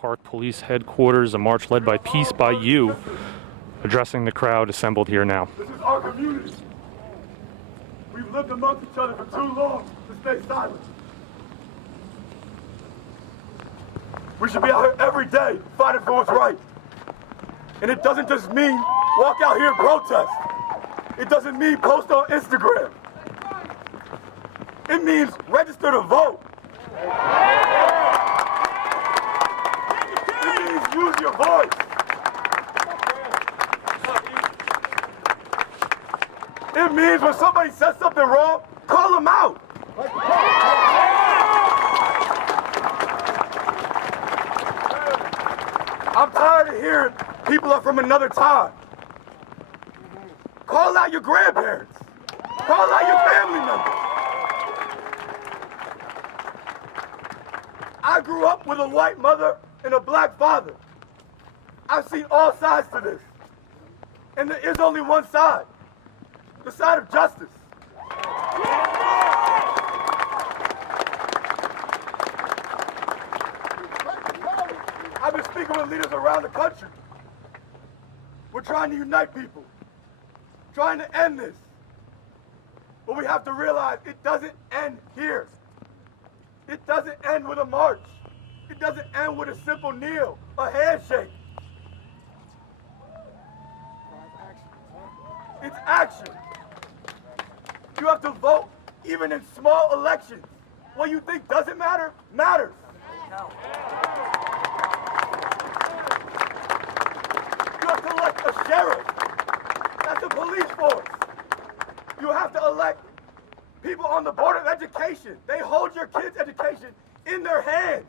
Park Police Headquarters, a march led by Peace by You, addressing the crowd assembled here now. This is our community. We've lived amongst each other for too long to stay silent. We should be out here every day fighting for what's right. And it doesn't just mean walk out here and protest. It doesn't mean post on Instagram. It means register to vote. It means use your voice. It means when somebody says something wrong, call them out. I'm tired of hearing people are from another time. Call out your grandparents. Call out your family members. I grew up with a white mother and a black father. I've seen all sides to this. And there is only one side. The side of justice. I've been speaking with leaders around the country. We're trying to unite people, trying to end this. But we have to realize it doesn't end here. It doesn't end with a march. It doesn't end with a simple kneel, a handshake. It's action. You have to vote even in small elections. What you think doesn't matter, matters. You have to elect a sheriff. That's a police force. You have to elect people on the Board of Education. They hold your kids' education in their hands.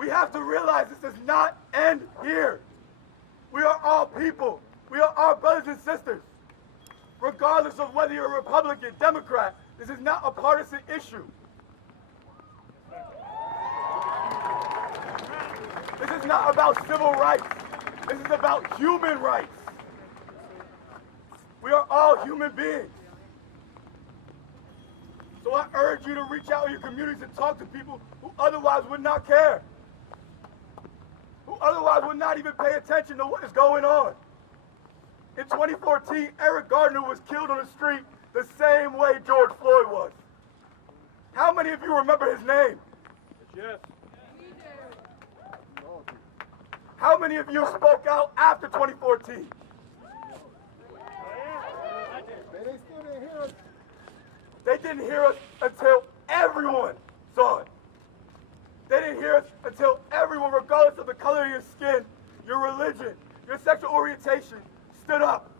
We have to realize this does not end here. We are all people. We are all brothers and sisters. Regardless of whether you're a Republican, Democrat, this is not a partisan issue. This is not about civil rights. This is about human rights. We are all human beings. So I urge you to reach out in your communities and talk to people who otherwise would not care, who otherwise would not even pay attention to what is going on. In 2014, Eric Gardner was killed on the street the same way George Floyd was. How many of you remember his name? Yes. How many of you spoke out after 2014? They didn't hear us until everyone saw it. They didn't hear us until everyone, regardless of the color of your skin, your religion, your sexual orientation, stood up.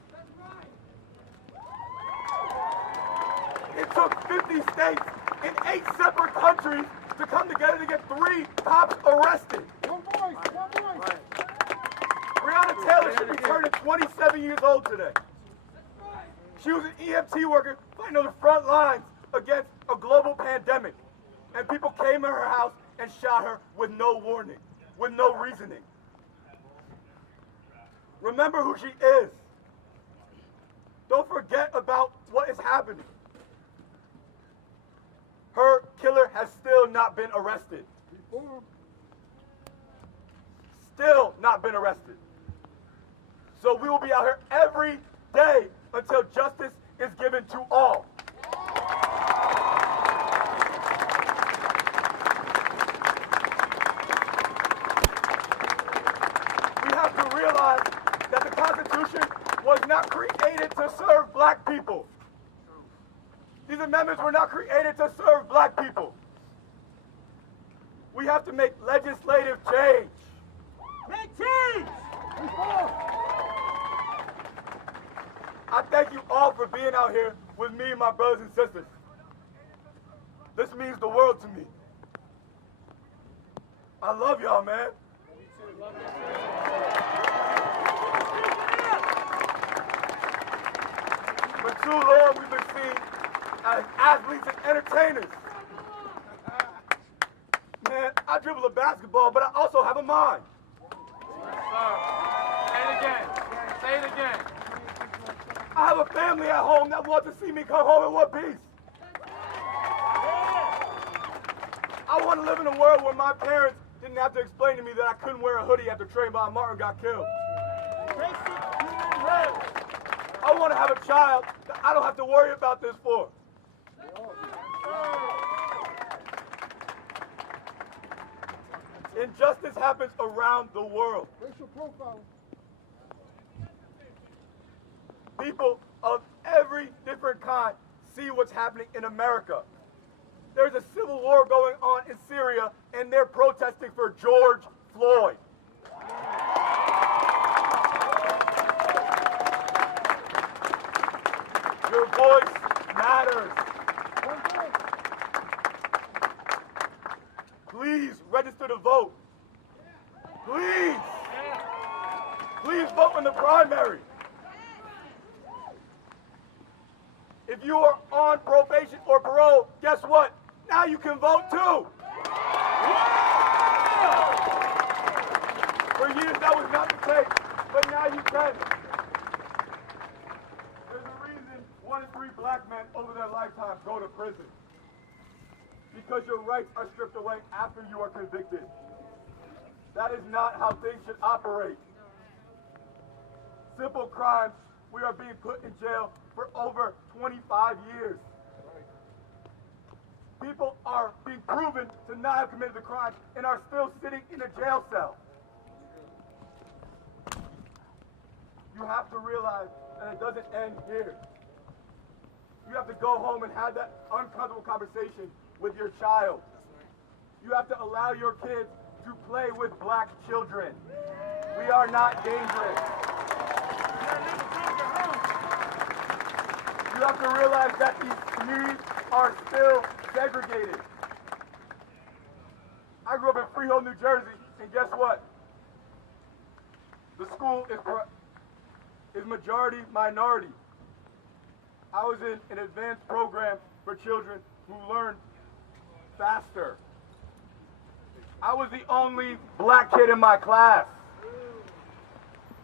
It took 50 states in 8 separate countries to come together to get 3 cops arrested. One voice. Breonna Taylor should be turning 27 years old today. She was an EMT worker fighting on the front lines against a global pandemic. And people came to her house and shot her with no warning, with no reasoning. Remember who she is. Don't forget about what is happening. Her killer has still not been arrested. Still not been arrested. So we will be out here every day until justice is given to all. We have to realize that the Constitution was not created to serve black people. These amendments were not created to serve black people. We have to make legislative change. Make change! I thank you all for being out here with me and my brothers and sisters. This means the world to me. I love y'all, man. For too long, we've been seen as athletes and entertainers. Man, I dribble a basketball, but I also have a mind. Say it again. Say it again. I have a family at home that wants to see me come home in one piece. want to live in a world where my parents didn't have to explain to me that I couldn't wear a hoodie after Trayvon Martin got killed. I want to have a child that I don't have to worry about this for. Injustice happens around the world. Racial profiling. People of every different kind see what's happening in America. There's a civil war going on in Syria, and they're protesting for George Floyd. Your voice matters. Please register to vote. Please. Please vote in the primary. If you are on probation or parole, guess what? Now you can vote too. For years that was not the case, but now you can. There's a reason 1 in 3 black men over their lifetime go to prison. Because your rights are stripped away after you are convicted. That is not how things should operate. Simple crimes, we are being put in jail for over 25 years. People are being proven to not have committed the crime and are still sitting in a jail cell. You have to realize that it doesn't end here. You have to go home and have that uncomfortable conversation with your child. You have to allow your kids to play with black children. We are not dangerous. You have to realize that these communities are still segregated. I grew up in Freehold, New Jersey, and guess what? The school is majority minority. I was in an advanced program for children who learn faster. I was the only black kid in my class.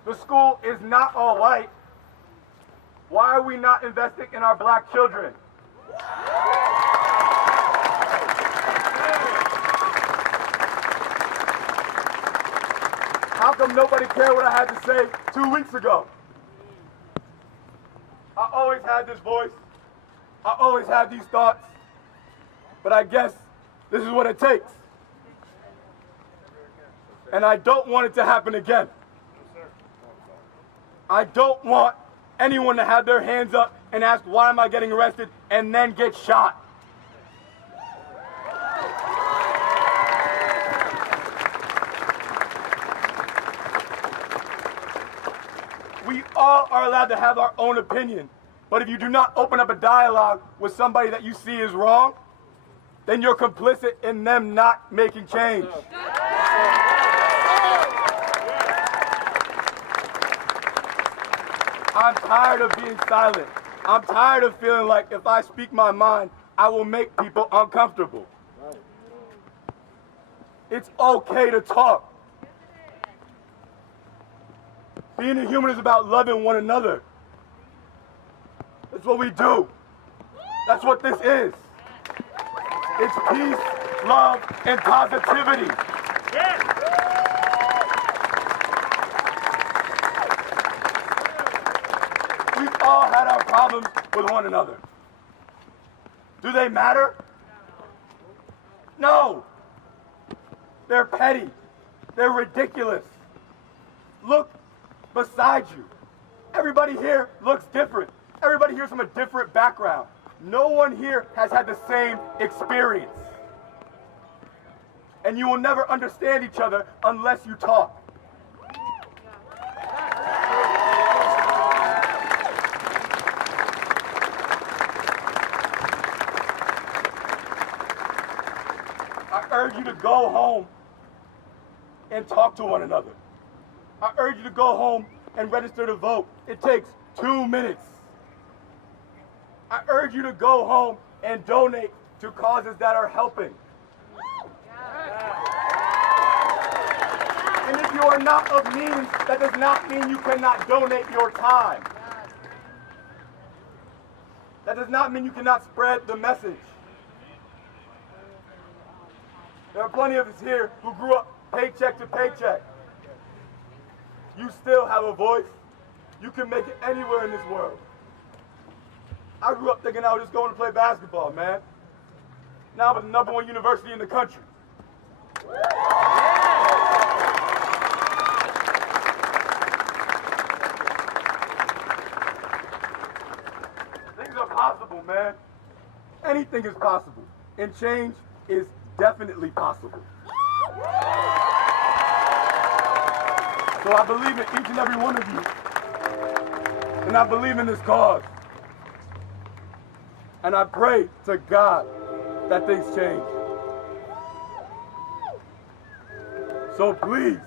The school is not all white. Why are we not investing in our black children? How come nobody cared what I had to say 2 weeks ago? I always had this voice. I always had these thoughts. But I guess this is what it takes. And I don't want it to happen again. I don't want anyone to have their hands up and ask, why am I getting arrested, and then get shot. We all are allowed to have our own opinion, but if you do not open up a dialogue with somebody that you see is wrong, then you're complicit in them not making change. I'm tired of being silent. I'm tired of feeling like if I speak my mind, I will make people uncomfortable. It's okay to talk. Being a human is about loving one another. That's what we do. That's what this is. It's peace, love, and positivity. We've all had our problems with one another. Do they matter? No. They're petty. They're ridiculous. Look beside you. Everybody here looks different. Everybody here's from a different background. No one here has had the same experience. And you will never understand each other unless you talk. I urge you to go home and talk to one another. I urge you to go home and register to vote. It takes 2 minutes. I urge you to go home and donate to causes that are helping. And if you are not of means, that does not mean you cannot donate your time. That does not mean you cannot spread the message. There are plenty of us here who grew up paycheck to paycheck. You still have a voice. You can make it anywhere in this world. I grew up thinking I was just going to play basketball, man. Now I'm at the #1 university in the country. Things are possible, man. Anything is possible. And change is definitely possible. So I believe in each and every one of you. And I believe in this cause. And I pray to God that things change. So please,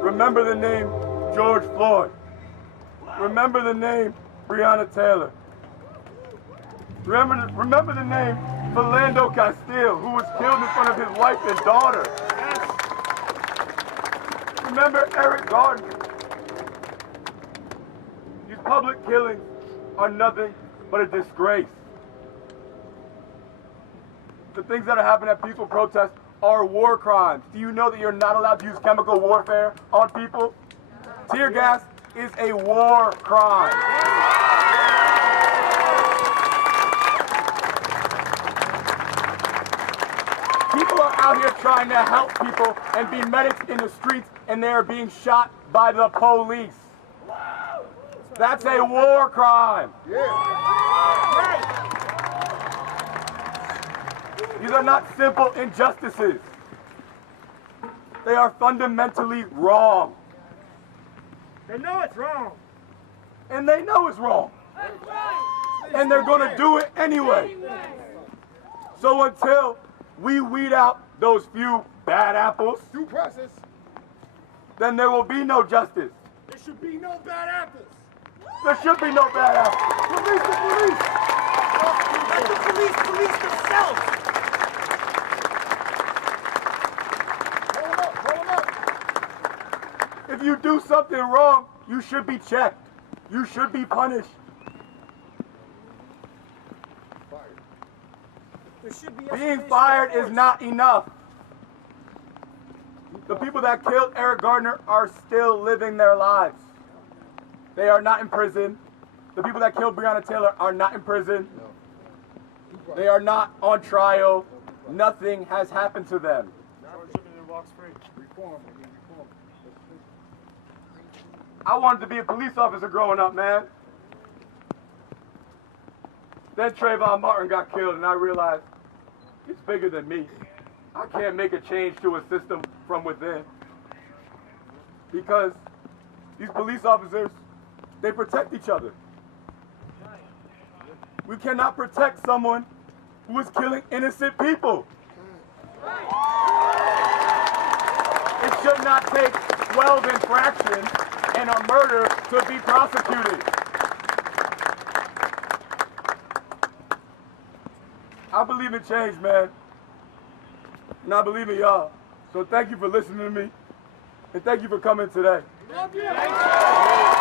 remember the name George Floyd. Remember the name Breonna Taylor. Remember the name Philando Castile, who was killed in front of his wife and daughter. Remember Eric Gardner. These public killings are nothing but a disgrace. The things that are happening at peaceful protests are war crimes. Do you know that you're not allowed to use chemical warfare on people? Tear gas is a war crime. People are out here trying to help people and be medics in the streets, and they are being shot by the police. That's a war crime. These are not simple injustices. They are fundamentally wrong. They know it's wrong. And they know it's wrong. And they're going to do it anyway. So until we weed out those few bad apples, Due process. then there will be no justice. There should be no bad apples. There should be no bad apples. Police the police. Let the police police themselves. Hold them up. If you do something wrong, you should be checked. You should be punished. There should be Being fired is not enough. The people that killed Eric Gardner are still living their lives. They are not in prison. The people that killed Breonna Taylor are not in prison. They are not on trial. Nothing has happened to them. I wanted to be a police officer growing up, man. Then Trayvon Martin got killed, and I realized it's bigger than me. I can't make a change to a system from within. Because these police officers, they protect each other. We cannot protect someone who is killing innocent people. It should not take 12 infractions and a murder to be prosecuted. I believe in change, man. And I believe in y'all. So thank you for listening to me. And thank you for coming today. Love you.